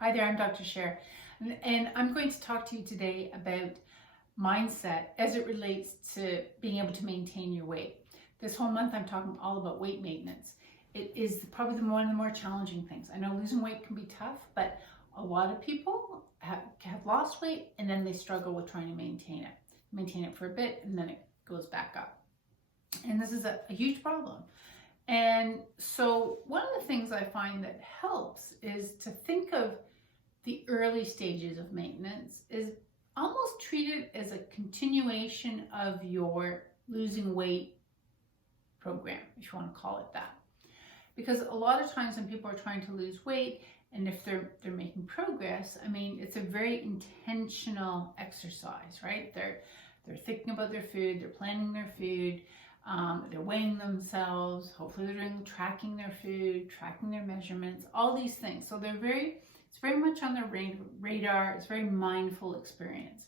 Hi there, I'm Dr. Cher, and I'm going to talk to you today about mindset as it relates to being able to maintain your weight. This whole month I'm talking all about weight maintenance. It is probably one of the more challenging things. I know losing weight can be tough, but a lot of people have lost weight and then they struggle with trying to maintain it. Maintain it for a bit and then it goes back up. And this is a huge problem. And so one of the things I find that helps is to think of the early stages of maintenance is almost treat it as a continuation of your losing weight program, if you want to call it that. Because a lot of times when people are trying to lose weight, and if they're making progress, I mean, it's a very intentional exercise, right? They're thinking about their food, they're planning their food, they're weighing themselves, hopefully they're tracking their food, tracking their measurements, all these things. So it's very much on their radar. It's a very mindful experience.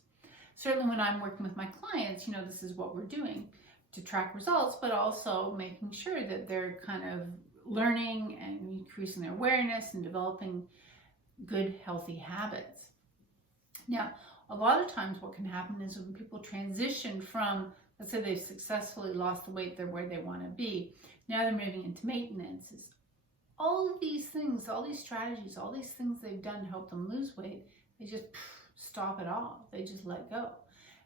Certainly when I'm working with my clients, this is what we're doing to track results, but also making sure that they're kind of learning and increasing their awareness and developing good, healthy habits. Now, a lot of times what can happen is when people transition from, let's say they've successfully lost the weight, they're where they want to be, now they're moving into maintenance. All of these things, all these strategies, all these things they've done to help them lose weight, they just stop it all. They just let go,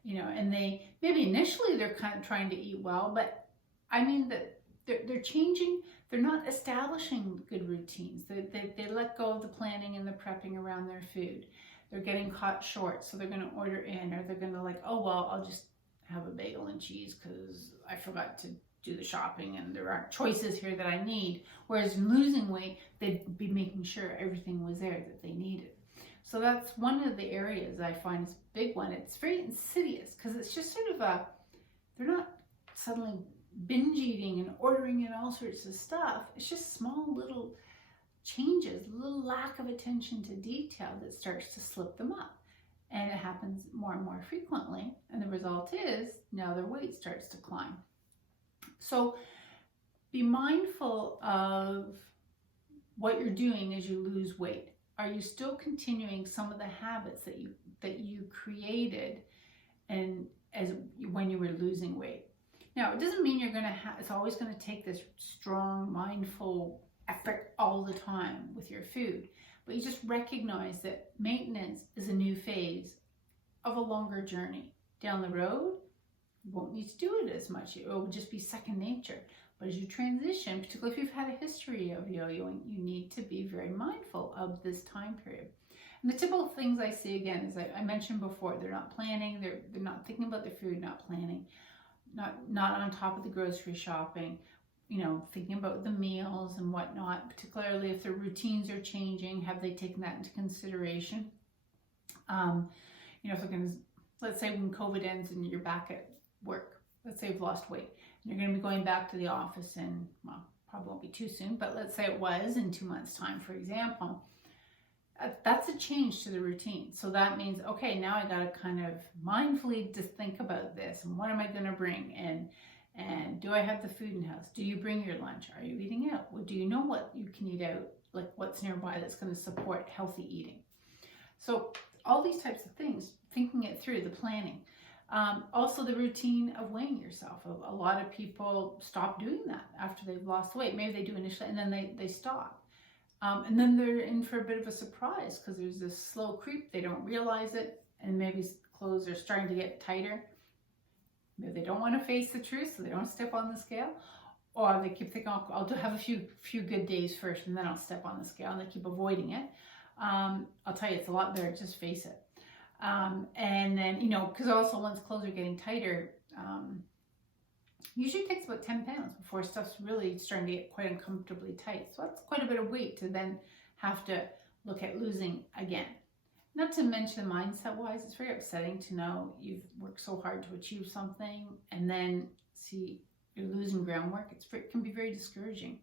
and they, maybe initially they're kind of trying to eat well, but I mean that they're changing, they're not establishing good routines. They let go of the planning and the prepping around their food. They're getting caught short, so they're going to order in, or they're going to oh, well, I'll just have a bagel and cheese because I forgot to do the shopping and there aren't choices here that I need. Whereas in losing weight, they'd be making sure everything was there that they needed. So that's one of the areas I find is a big one. It's very insidious because it's just sort of they're not suddenly binge eating and ordering in all sorts of stuff. It's just small little changes, a little lack of attention to detail that starts to slip them up. And it happens more and more frequently. And the result is now their weight starts to climb. So be mindful of what you're doing as you lose weight. Are you still continuing some of the habits that you created and when you were losing weight? Now, it doesn't mean you're going to it's always going to take this strong, mindful effort all the time with your food. But you just recognize that maintenance is a new phase of a longer journey. Down the road, you won't need to do it as much. It will just be second nature. But as you transition, particularly if you've had a history of yo-yoing, you need to be very mindful of this time period. And the typical things I see again, as I mentioned before, they're not planning, they're not thinking about their food, not planning, not on top of the grocery shopping, thinking about the meals and whatnot, particularly if their routines are changing, have they taken that into consideration? If they're going to, let's say when COVID ends and you're back at work, let's say you've lost weight, and you're going to be going back to the office in, well, probably won't be too soon, but let's say it was in 2 months' time, for example, that's a change to the routine. So that means, okay, now I got to kind of mindfully just think about this, and what am I going to bring, and do I have the food in the house? Do you bring your lunch? Are you eating out? Well, do you know what you can eat out, like what's nearby that's going to support healthy eating? So all these types of things, thinking it through, the planning. Also the routine of weighing yourself. A lot of people stop doing that after they've lost weight. Maybe they do initially and then they stop. And then they're in for a bit of a surprise because there's this slow creep. They don't realize it, and maybe clothes are starting to get tighter. Maybe they don't want to face the truth, so they don't step on the scale. Or they keep thinking, oh, I'll have a few good days first and then I'll step on the scale, and they keep avoiding it. I'll tell you, it's a lot better, just face it. And then, because also once clothes are getting tighter, usually it takes about 10 pounds before stuff's really starting to get quite uncomfortably tight. So that's quite a bit of weight to then have to look at losing again. Not to mention mindset-wise, it's very upsetting to know you've worked so hard to achieve something and then see you're losing groundwork. It can be very discouraging.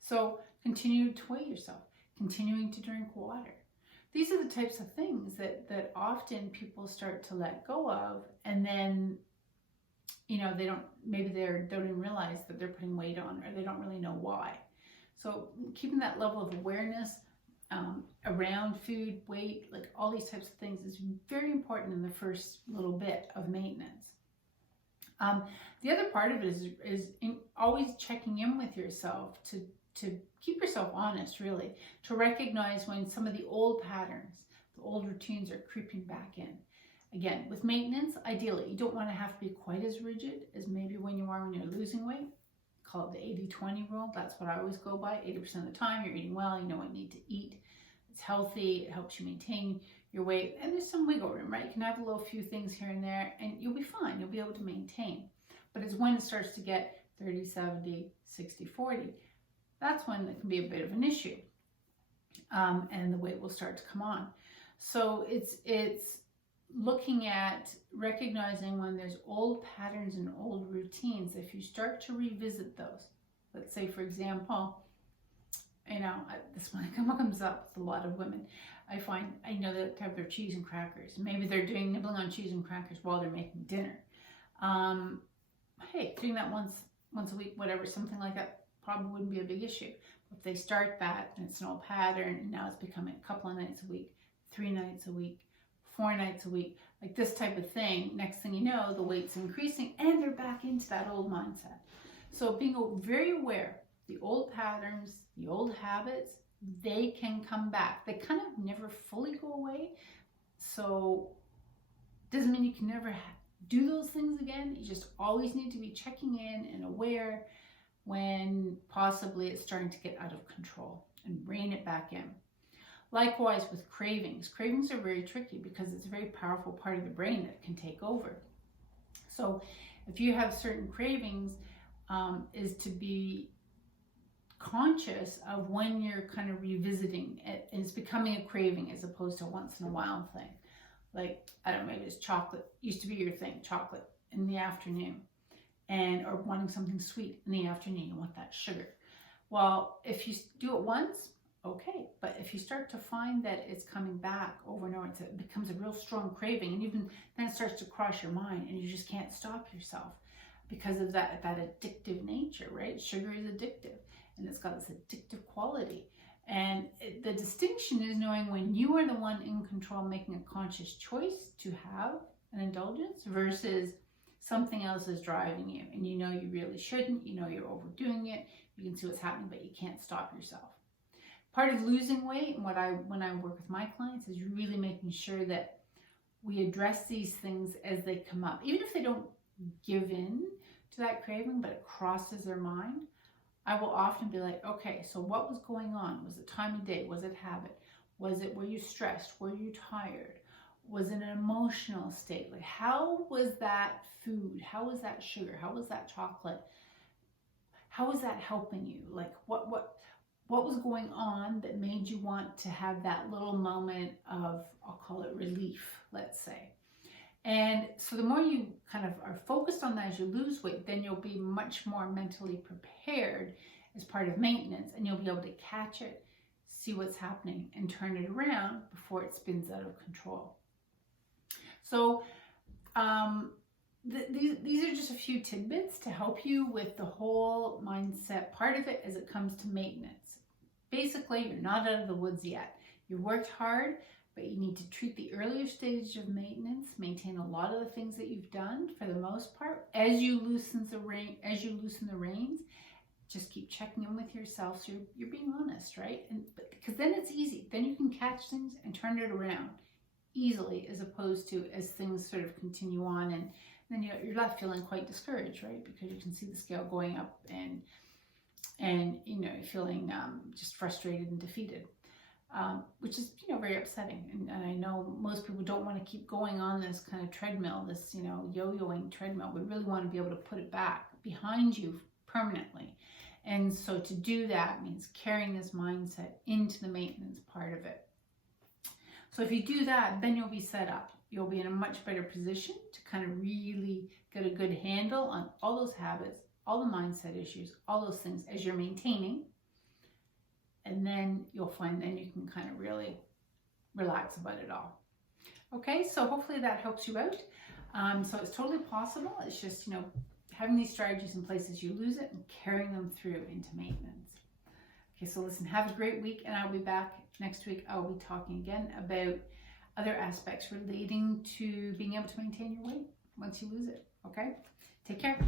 So continue to weigh yourself, continuing to drink water. These are the types of things that often people start to let go of, and then they don't even realize that they're putting weight on, or they don't really know why. So keeping that level of awareness, around food, weight, like all these types of things is very important in the first little bit of maintenance. The other part of it is always checking in with yourself to keep yourself honest, really, to recognize when some of the old patterns, the old routines are creeping back in. Again, with maintenance, ideally, you don't want to have to be quite as rigid as maybe when you are when you're losing weight. Call it the 80-20 rule. That's what I always go by. 80% of the time, you're eating well, you know what you need to eat. It's healthy, it helps you maintain your weight, and there's some wiggle room, right? You can have a little few things here and there, and you'll be fine. You'll be able to maintain. But it's when it starts to get 30, 70, 60, 40, that's when it can be a bit of an issue. And the weight will start to come on. So it's looking at recognizing when there's old patterns and old routines. If you start to revisit those, let's say, for example, you know, this one comes up with a lot of women. I know that have their cheese and crackers. Maybe they're nibbling on cheese and crackers while they're making dinner. Hey, doing that once a week, whatever, something like that probably wouldn't be a big issue. If they start that and it's an old pattern, and now it's becoming a couple of nights a week, 3 nights a week, 4 nights a week, like this type of thing, next thing you know, the weight's increasing and they're back into that old mindset. So being very aware, the old patterns, the old habits, they can come back. They kind of never fully go away. So doesn't mean you can never do those things again. You just always need to be checking in and aware when possibly it's starting to get out of control and rein it back in. Likewise with cravings. Cravings are very tricky because it's a very powerful part of the brain that can take over. So if you have certain cravings, is to be conscious of when you're kind of revisiting it, and it's becoming a craving as opposed to a once in a while thing. Like, I don't know, maybe it's chocolate, used to be your thing, chocolate in the afternoon, or wanting something sweet in the afternoon, you want that sugar. Well, if you do it once, okay, but if you start to find that it's coming back over and over, it becomes a real strong craving, and even then it starts to cross your mind and you just can't stop yourself because of that addictive nature, right? Sugar is addictive and it's got this addictive quality. And the distinction is knowing when you are the one in control, making a conscious choice to have an indulgence versus something else is driving you, and you know you really shouldn't, you know you're overdoing it, you can see what's happening, but you can't stop yourself. Part of losing weight, and when I work with my clients, is really making sure that we address these things as they come up. Even if they don't give in to that craving, but it crosses their mind, I will often be like, okay, so what was going on? Was it time of day? Was it habit? Were you stressed? Were you tired? Was it an emotional state? Like, how was that food? How was that sugar? How was that chocolate? How was that helping you? Like, what was going on that made you want to have that little moment of, I'll call it relief, let's say. And so the more you kind of are focused on that as you lose weight, then you'll be much more mentally prepared as part of maintenance, and you'll be able to catch it, see what's happening, and turn it around before it spins out of control. So these are just a few tidbits to help you with the whole mindset part of it as it comes to maintenance. Basically, you're not out of the woods yet. You worked hard, but you need to treat the earlier stage of maintenance, maintain a lot of the things that you've done for the most part. As you loosen the reins, just keep checking in with yourself so you're being honest, right? Because then it's easy. Then you can catch things and turn it around easily, as opposed to as things sort of continue on, and then you're left feeling quite discouraged, right? Because you can see the scale going up, and you know, feeling just frustrated and defeated. Which is, you know, very upsetting. And I know most people don't want to keep going on this kind of treadmill, this, you know, yo-yoing treadmill. We really want to be able to put it back behind you permanently. And so to do that means carrying this mindset into the maintenance part of it. So if you do that, then you'll be set up. You'll be in a much better position to kind of really get a good handle on all those habits, all the mindset issues, all those things as you're maintaining. And then you'll find then you can kind of really relax about it all. Okay, so hopefully that helps you out. So it's totally possible. It's just, you know, having these strategies in place as you lose it and carrying them through into maintenance. Okay, so listen, have a great week, and I'll be back next week. I'll be talking again about other aspects relating to being able to maintain your weight once you lose it. Okay, take care.